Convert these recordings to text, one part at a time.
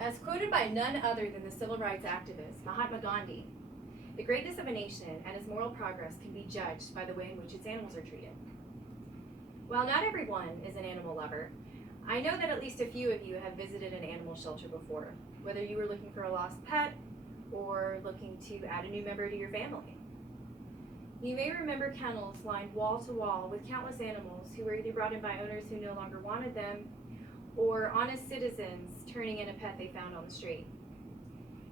As quoted by none other than the civil rights activist Mahatma Gandhi, the greatness of a nation and its moral progress can be judged by the way in which its animals are treated. While not everyone is an animal lover, I know that at least a few of you have visited an animal shelter before, whether you were looking for a lost pet or looking to add a new member to your family. You may remember kennels lined wall to wall with countless animals who were either brought in by owners who no longer wanted them or honest citizens turning in a pet they found on the street.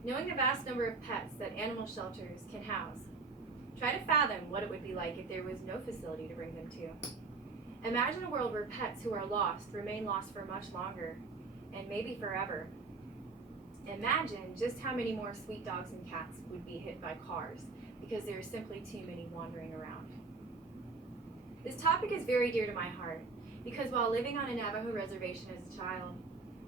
Knowing the vast number of pets that animal shelters can house, try to fathom what it would be like if there was no facility to bring them to. Imagine a world where pets who are lost remain lost for much longer, and maybe forever. Imagine just how many more sweet dogs and cats would be hit by cars because there are simply too many wandering around. This topic is very dear to my heart because while living on a Navajo reservation as a child,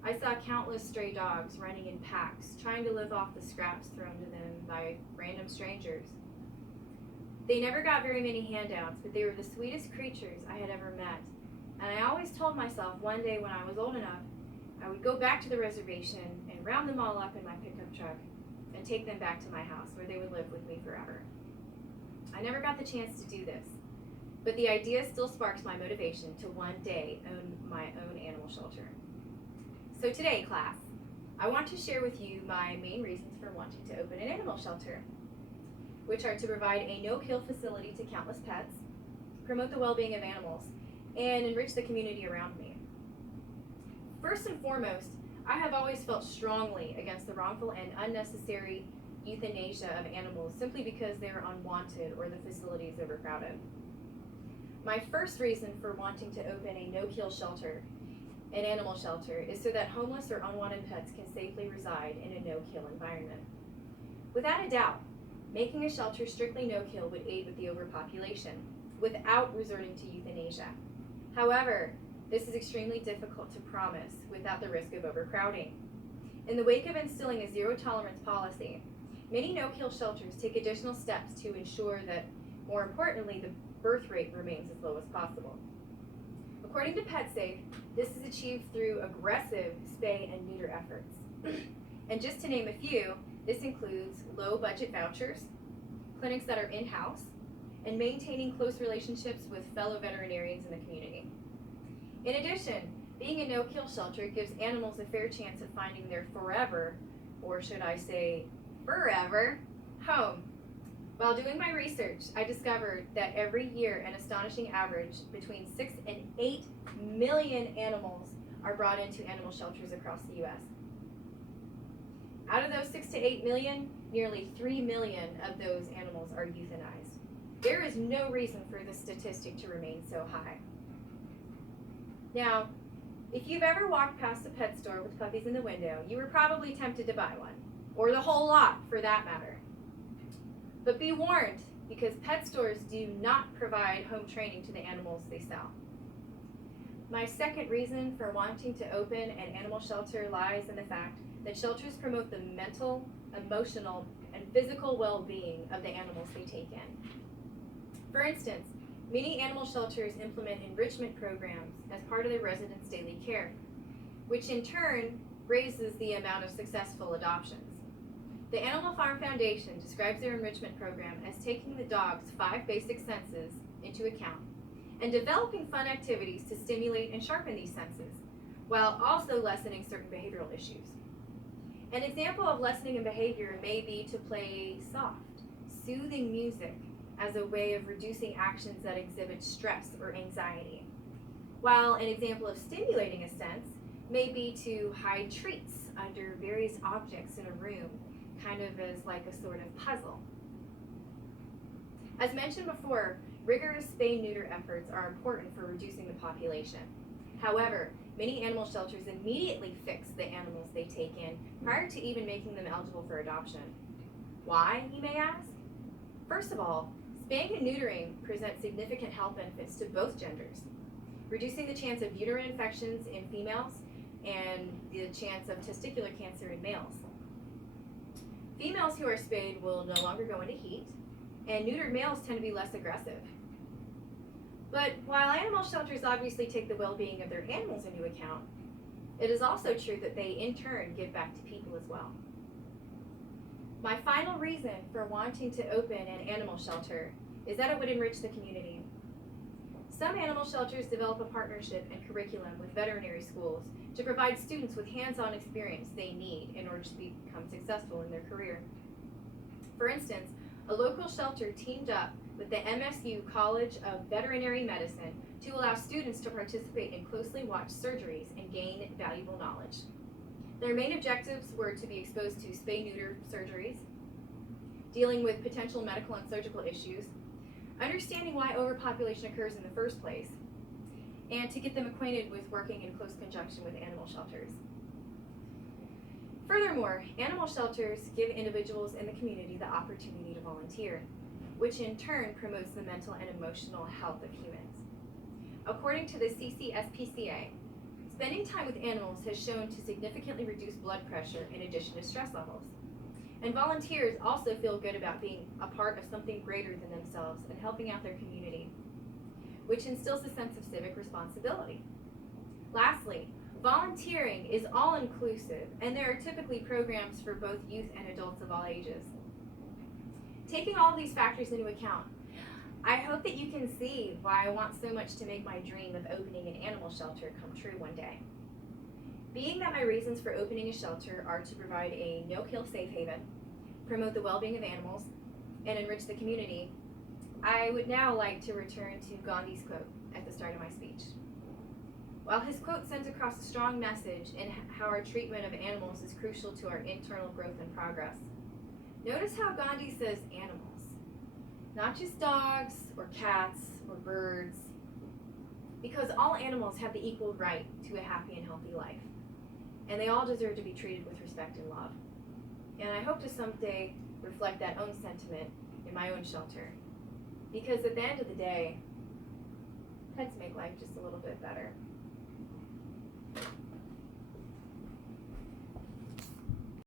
I saw countless stray dogs running in packs, trying to live off the scraps thrown to them by random strangers. They never got very many handouts, but they were the sweetest creatures I had ever met. And I always told myself one day when I was old enough, I would go back to the reservation and round them all up in my pickup truck and take them back to my house where they would live with me forever. I never got the chance to do this, but the idea still sparks my motivation to one day own my own animal shelter. So today, class, I want to share with you my main reasons for wanting to open an animal shelter, which are to provide a no-kill facility to countless pets, promote the well-being of animals, and enrich the community around me. First and foremost, I have always felt strongly against the wrongful and unnecessary euthanasia of animals simply because they are unwanted or the facility is overcrowded. My first reason for wanting to open a no-kill shelter, an animal shelter, is so that homeless or unwanted pets can safely reside in a no-kill environment. Without a doubt, making a shelter strictly no-kill would aid with the overpopulation without resorting to euthanasia. However, this is extremely difficult to promise without the risk of overcrowding. In the wake of instilling a zero-tolerance policy, many no-kill shelters take additional steps to ensure that, more importantly, the birth rate remains as low as possible. According to PetSafe, this is achieved through aggressive spay and neuter efforts. And just to name a few, this includes low-budget vouchers, clinics that are in-house, and maintaining close relationships with fellow veterinarians in the community. In addition, being a no-kill shelter gives animals a fair chance of finding their forever, or should I say forever, home. While doing my research, I discovered that every year an astonishing average between 6 and 8 million animals are brought into animal shelters across the U.S. Out of those 6 to 8 million, nearly 3 million of those animals are euthanized. There is no reason for this statistic to remain so high. Now, if you've ever walked past a pet store with puppies in the window, you were probably tempted to buy one, or the whole lot for that matter. But be warned, because pet stores do not provide home training to the animals they sell. My second reason for wanting to open an animal shelter lies in the fact that shelters promote the mental, emotional, and physical well-being of the animals they take in. For instance, many animal shelters implement enrichment programs as part of their residents' daily care, which in turn raises the amount of successful adoptions. The Animal Farm Foundation describes their enrichment program as taking the dog's 5 basic senses into account and developing fun activities to stimulate and sharpen these senses, while also lessening certain behavioral issues. An example of lessening in behavior may be to play soft, soothing music as a way of reducing actions that exhibit stress or anxiety, while an example of stimulating a sense may be to hide treats under various objects in a room, kind of as like a sort of puzzle. As mentioned before, rigorous spay-neuter efforts are important for reducing the population. However, many animal shelters immediately fix the animals they take in prior to even making them eligible for adoption. Why, you may ask? First of all, spaying and neutering presents significant health benefits to both genders, reducing the chance of uterine infections in females and the chance of testicular cancer in males. Females who are spayed will no longer go into heat, and neutered males tend to be less aggressive. But while animal shelters obviously take the well-being of their animals into account, it is also true that they in turn give back to people as well. My final reason for wanting to open an animal shelter is that it would enrich the community. Some animal shelters develop a partnership and curriculum with veterinary schools to provide students with hands-on experience they need in order to become successful in their career. For instance, a local shelter teamed up with the MSU College of Veterinary Medicine to allow students to participate in closely watched surgeries and gain valuable knowledge. Their main objectives were to be exposed to spay-neuter surgeries, dealing with potential medical and surgical issues, understanding why overpopulation occurs in the first place, and to get them acquainted with working in close conjunction with animal shelters. Furthermore, animal shelters give individuals in the community the opportunity to volunteer, which in turn promotes the mental and emotional health of humans. According to the CCSPCA, spending time with animals has shown to significantly reduce blood pressure in addition to stress levels. And volunteers also feel good about being a part of something greater than themselves and helping out their community, which instills a sense of civic responsibility. Lastly, volunteering is all-inclusive, and there are typically programs for both youth and adults of all ages. Taking all of these factors into account, I hope that you can see why I want so much to make my dream of opening an animal shelter come true one day. Being that my reasons for opening a shelter are to provide a no-kill safe haven, promote the well-being of animals, and enrich the community, I would now like to return to Gandhi's quote at the start of my speech. While his quote sends across a strong message in how our treatment of animals is crucial to our internal growth and progress, notice how Gandhi says animals, not just dogs or cats or birds, because all animals have the equal right to a happy and healthy life, and they all deserve to be treated with respect and love. And I hope to someday reflect that own sentiment in my own shelter, because at the end of the day, pets make life just a little bit better.